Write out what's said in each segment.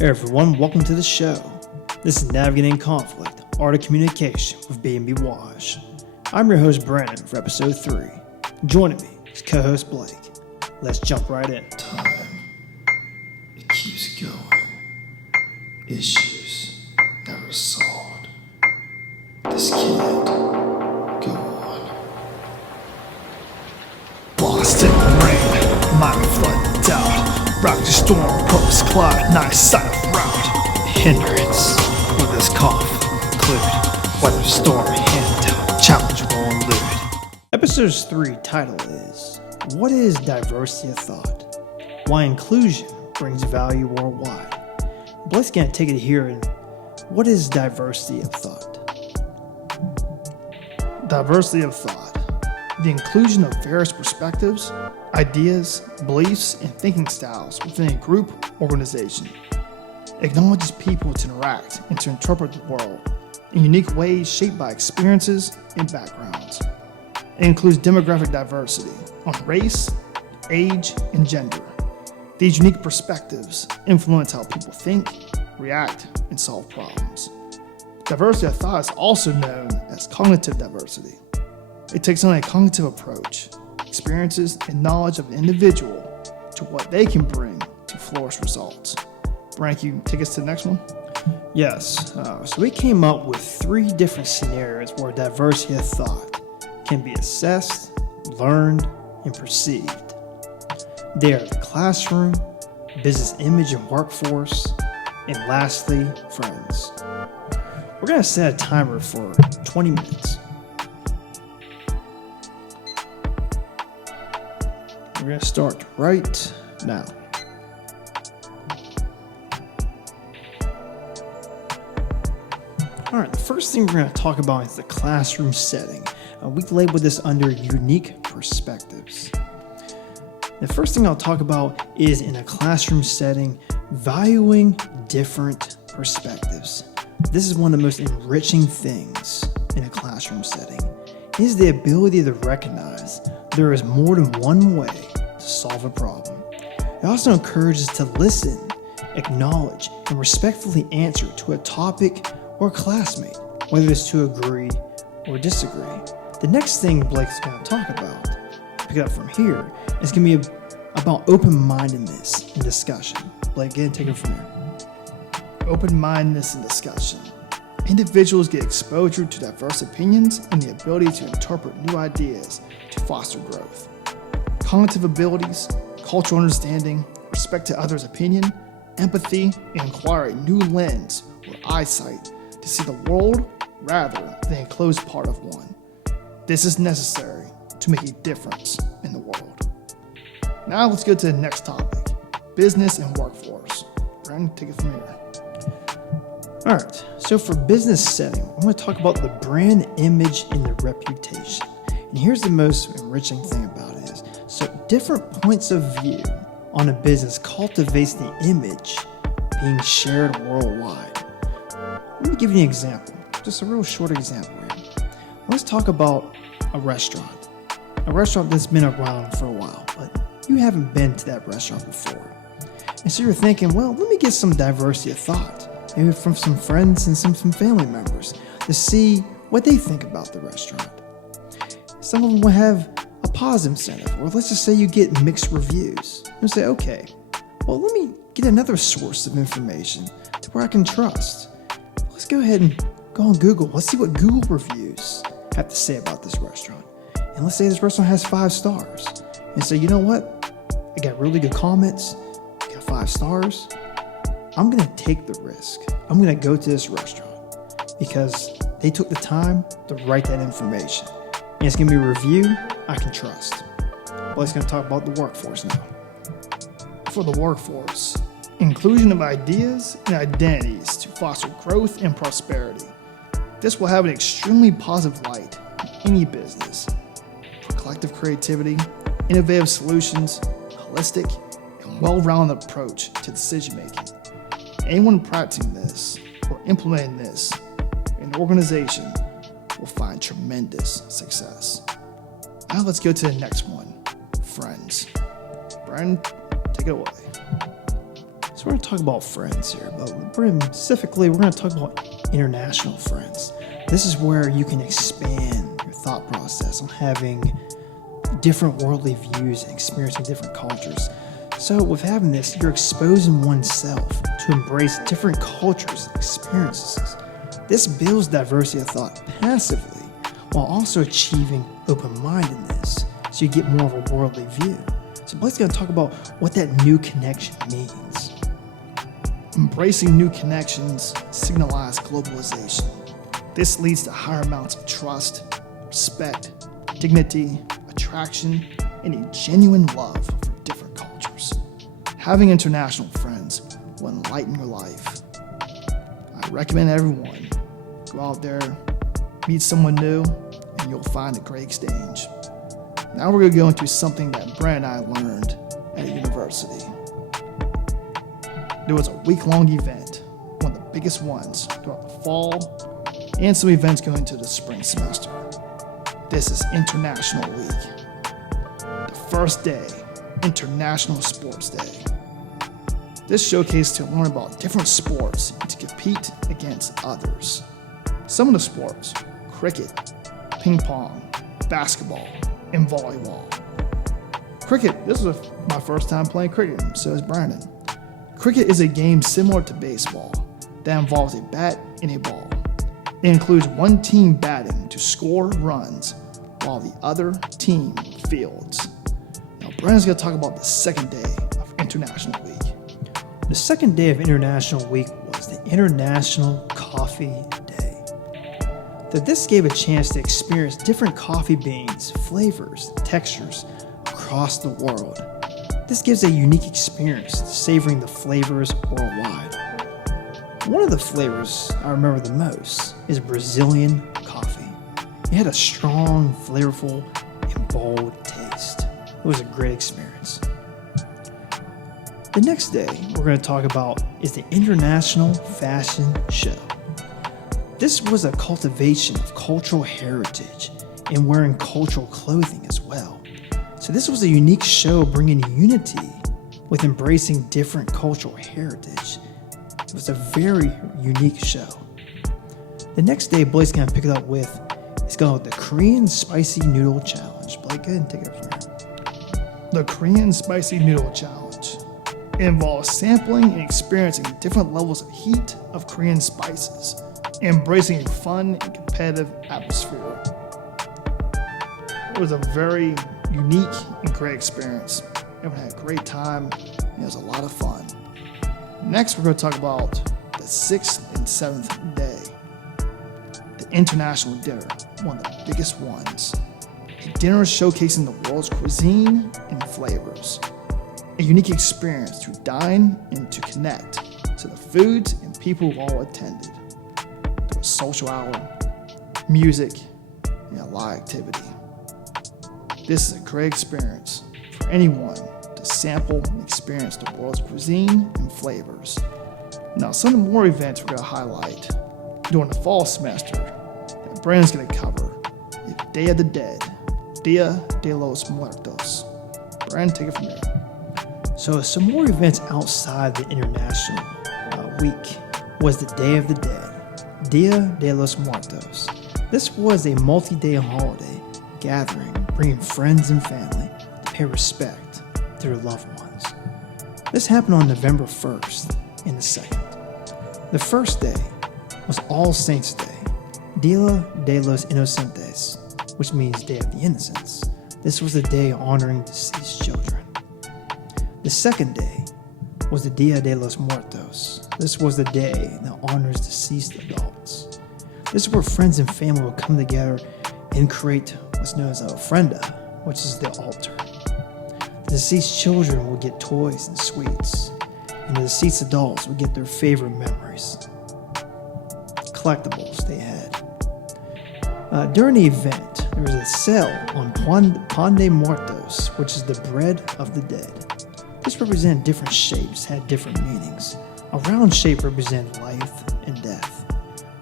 Hey everyone, welcome to the show. This is Navigating Conflict, Art of Communication with B&B Wash. I'm your host Brandon for episode 3. Joining me is co-host Blake. Let's jump right in. Time, it keeps going. Issues never solved. This can't go on. Lost in the rain, mind flooded doubt. Rock the storm, purpose cloud, nice side of route. Hindrance with this cough include weather storm handout, challenge will elude. Episode 3 title is, What is Diversity of Thought? Why Inclusion Brings Value Worldwide. Blake's going to take it here and what is diversity of thought? Diversity of thought. The inclusion of various perspectives, ideas, beliefs, and thinking styles within a group organization. Acknowledges people to interact and to interpret the world in unique ways shaped by experiences and backgrounds. It includes demographic diversity on race, age, and gender. These unique perspectives influence how people think, react, and solve problems. Diversity of thought is also known as cognitive diversity. It takes on a cognitive approach, experiences, and knowledge of an individual to what they can bring to flourish results. Brian, can you take us to the next one? Yes, so we came up with 3 different scenarios where diversity of thought can be assessed, learned, and perceived. They are the classroom, business image and workforce, and lastly, friends. We're going to set a timer for 20 minutes. We're going to start right now. All right, the first thing we're going to talk about is the classroom setting. We labeled this under unique perspectives. The first thing I'll talk about is in a classroom setting, valuing different perspectives. This is one of the most enriching things in a classroom setting, is the ability to recognize there is more than one way to solve a problem. It also encourages to listen, acknowledge, and respectfully answer to a topic or a classmate, whether it's to agree or disagree. The next thing Blake's going to talk about, pick it up from here, is going to be about open-mindedness in discussion. Blake, again, take it from here. Open-mindedness in discussion. Individuals get exposure to diverse opinions and the ability to interpret new ideas to foster growth. Cognitive abilities, cultural understanding, respect to others' opinion, empathy, and acquire a new lens or eyesight to see the world rather than a closed part of one. This is necessary to make a difference in the world. Now let's go to the next topic, business and workforce. Brandon, take it from here. All right, so for business setting, I'm going to talk about the brand image and the reputation. And here's the most enriching thing about it is, so different points of view on a business cultivates the image being shared worldwide. Let me give you an example, just a real short example here. Let's talk about a restaurant that's been around for a while, but you haven't been to that restaurant before. And so you're thinking, well, let me get some diversity of thought. Maybe from some friends and some family members to see what they think about the restaurant. Some of them will have a positive incentive, or let's just say you get mixed reviews. You'll say, okay, well, let me get another source of information to where I can trust. Let's go ahead and go on Google. Let's see what Google reviews have to say about this restaurant. And let's say this restaurant has 5 stars. And say, you know what? I got really good comments. I got 5 stars. I'm going to take the risk. I'm going to go to this restaurant because they took the time to write that information. And it's going to be a review I can trust. Blake's going to talk about the workforce now. For the workforce, inclusion of ideas and identities to foster growth and prosperity. This will have an extremely positive light in any business for collective creativity, innovative solutions, holistic, and well-rounded approach to decision-making. Anyone practicing this or implementing this in an organization will find tremendous success. Now let's go to the next one, friends. Brian, take it away. So we're going to talk about friends here, but specifically, we're going to talk about international friends. This is where you can expand your thought process on having different worldly views and experiencing different cultures. So with having this, you're exposing oneself to embrace different cultures and experiences. This builds diversity of thought passively while also achieving open-mindedness, so you get more of a worldly view. So Blake's going to talk about what that new connection means. Embracing new connections signalize globalization. This leads to higher amounts of trust, respect, dignity, attraction, and a genuine love for different cultures. Having international friends will enlighten your life. I recommend everyone go out there, meet someone new, and you'll find a great exchange. Now we're going to go into something that Brad and I learned at a university. There was a week-long event, one of the biggest ones throughout the fall, and some events going into the spring semester. This is International Week. The first day, International Sports Day. This showcased to learn about different sports and to compete against others. Some of the sports: cricket, ping pong, basketball, and volleyball. Cricket, this was my first time playing cricket, so is Brandon. Cricket is a game similar to baseball that involves a bat and a ball. It includes one team batting to score runs while the other team fields. Now, Brandon's going to talk about the second day of International Week. The second day of International Week was the International Coffee Day. This gave a chance to experience different coffee beans, flavors, textures across the world. This gives a unique experience, savoring the flavors worldwide. One of the flavors I remember the most is Brazilian coffee. It had a strong, flavorful, and bold taste. It was a great experience. The next day we're going to talk about is the International Fashion Show. This was a cultivation of cultural heritage and wearing cultural clothing as well. So this was a unique show bringing unity with embracing different cultural heritage. It was a very unique show. The next day, Blake's going to pick it up with, it's called the Korean Spicy Noodle Challenge. Blake, go ahead and take it from here. The Korean Spicy Noodle Challenge. It involves sampling and experiencing different levels of heat of Korean spices, embracing a fun and competitive atmosphere. It was a very unique and great experience. Everyone had a great time, and it was a lot of fun. Next, we're going to talk about the 6th and 7th day, the International Dinner, one of the biggest ones. A dinner showcasing the world's cuisine and flavors. A unique experience to dine and to connect to the foods and people who all attended. There was social hour, music, and a live activity. This is a great experience for anyone to sample and experience the world's cuisine and flavors. Now, some of the more events we're going to highlight during the fall semester that Brandon's going to cover is Day of the Dead, Dia de los Muertos. Brandon, take it from there. So some more events outside the International Week was the Day of the Dead, Dia de los Muertos. This was a multi-day holiday gathering, bringing friends and family to pay respect to their loved ones. This happened on November 1st and the 2nd. The first day was All Saints Day, Dia de los Inocentes, which means Day of the Innocents. This was a day honoring deceased children. The second day was the Dia de los Muertos. This was the day that honors deceased adults. This is where friends and family will come together and create what's known as a ofrenda, which is the altar. The deceased children will get toys and sweets, and the deceased adults will get their favorite memories, collectibles they had. During the event, there was a sale on Pan de Muertos, which is the bread of the dead. This represented different shapes, had different meanings. A round shape represented life and death,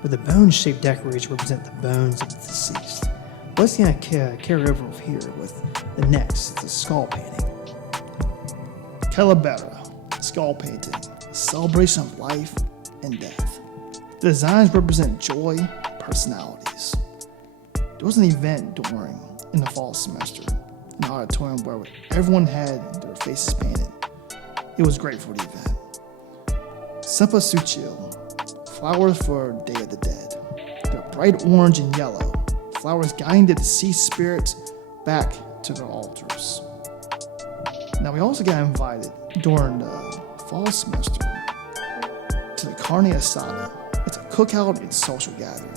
but the bone-shaped decorations represent the bones of the deceased. Let's kind of carry over here with the next, the skull painting. Calavera, skull painting, celebration of life and death. The designs represent joy, personalities. There was an event in the fall semester, an auditorium where everyone had their faces painted. It was great for the event. Cempasúchil, flowers for Day of the Dead. They're bright orange and yellow, flowers guiding the deceased spirits back to their altars. Now, we also got invited during the fall semester to the Carne Asada. It's a cookout and social gathering.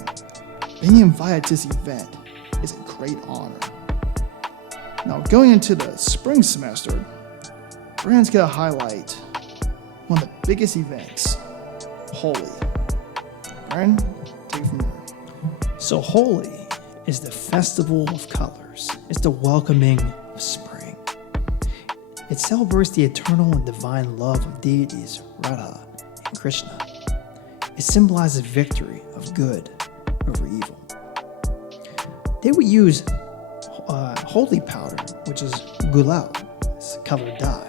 Being invited to this event is a great honor. Now, going into the spring semester, Brandon's gonna highlight one of the biggest events, Holi. Brandon, take it from here. So Holi is the festival of colors. It's the welcoming of spring. It celebrates the eternal and divine love of deities Radha and Krishna. It symbolizes victory of good over evil. They would use holy powder, which is gulal, it's a colored dye.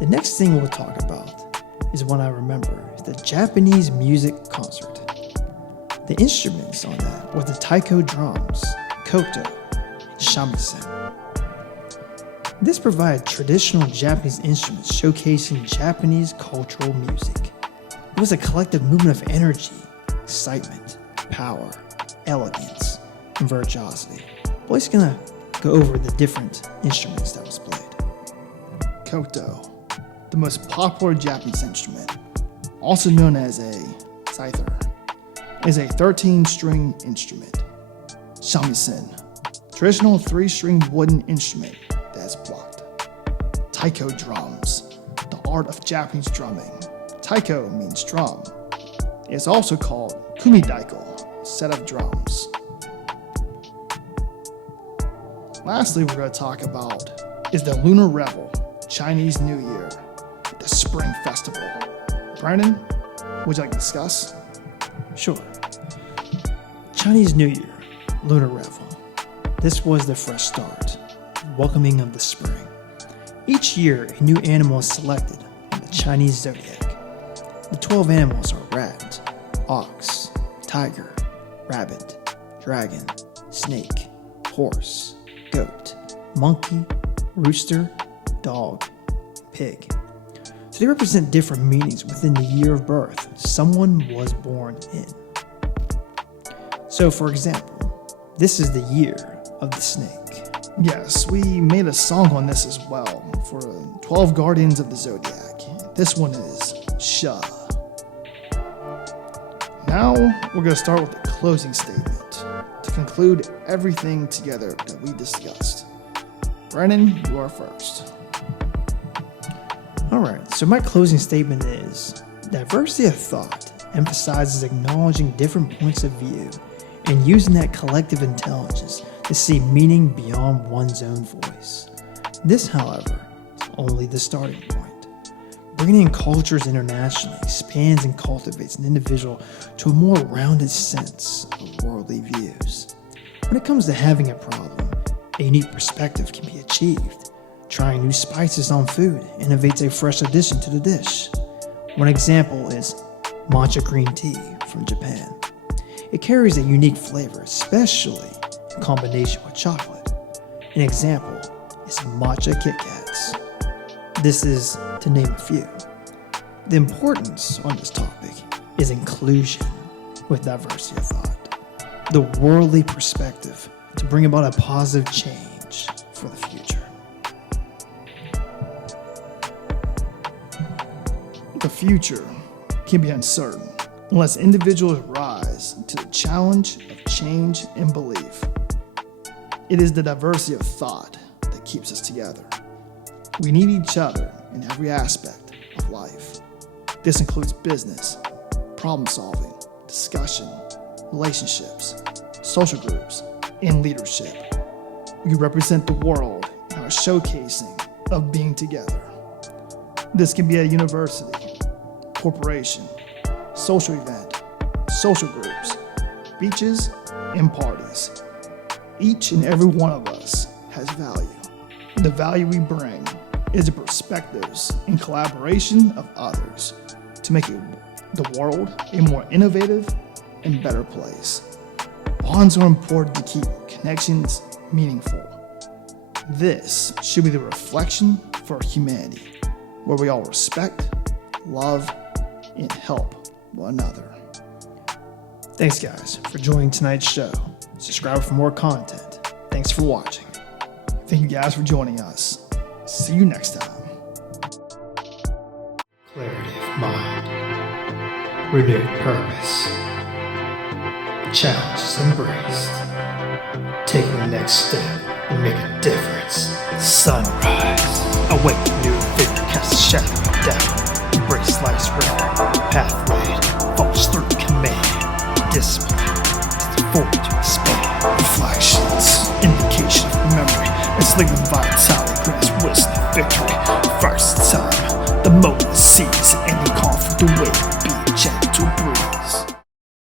The next thing we'll talk about is one I remember, is the Japanese music concert. The instruments on that were the taiko drums, koto, and shamisen. This provided traditional Japanese instruments showcasing Japanese cultural music. It was a collective movement of energy, excitement, power, elegance, and virtuosity. Blake's gonna go over the different instruments that was played. Koto, the most popular Japanese instrument, also known as a zither, is a 13-string instrument. Shamisen, traditional 3-string wooden instrument that's blocked. Taiko drums, the art of Japanese drumming. Taiko means drum. It's also called kumidaiko, set of drums. Lastly, we're going to talk about is the Lunar Revel, Chinese New Year, the Spring Festival. Brandon, would you like to discuss? Sure. Chinese New Year, Lunar Revel. This was the fresh start, welcoming of the spring. Each year, a new animal is selected on the Chinese zodiac. The 12 animals are rat, ox, tiger, rabbit, dragon, snake, horse, goat, monkey, rooster, dog, pig. So they represent different meanings within the year of birth someone was born in. So for example, this is the year of the snake. Yes, we made a song on this as well for 12 Guardians of the Zodiac. This one is Sha. Now we're going to start with a closing statement to conclude everything together that we discussed. Brandon, you are first. Alright, so my closing statement is, diversity of thought emphasizes acknowledging different points of view and using that collective intelligence to see meaning beyond one's own voice. This, however, is only the starting point. Bringing in cultures internationally expands and cultivates an individual to a more rounded sense of worldly views. When it comes to having a problem, a unique perspective can be achieved. Trying new spices on food innovates a fresh addition to the dish. One example is matcha green tea from Japan. It carries a unique flavor, especially in combination with chocolate. An example is matcha Kit Kats. This is to name a few. The importance on this topic is inclusion with diversity of thought, the worldly perspective to bring about a positive change for the future. The future can be uncertain unless individuals rise to the challenge of change and belief. It is the diversity of thought that keeps us together. We need each other in every aspect of life. This includes business, problem solving, discussion, relationships, social groups, and leadership. We represent the world in our showcasing of being together. This can be a university, corporation, social event, social groups, beaches, and parties. Each and every one of us has value. The value we bring is a perspective perspectives and collaboration of others to make the world a more innovative and better place. Bonds are important to keep connections meaningful. This should be the reflection for humanity, where we all respect, love, and help one another. Thanks, guys, for joining tonight's show. Subscribe for more content. Thanks for watching. Thank you guys for joining us. See you next time. Clarity of mind, renewed purpose, challenges embraced, taking the next step and make a difference. Sunrise, awake new vigor, cast a shadow of doubt, embrace life's rhythm, path laid, falls through command, discipline, is the forward to expand. Reflections, indication of memory, it's leaving vital.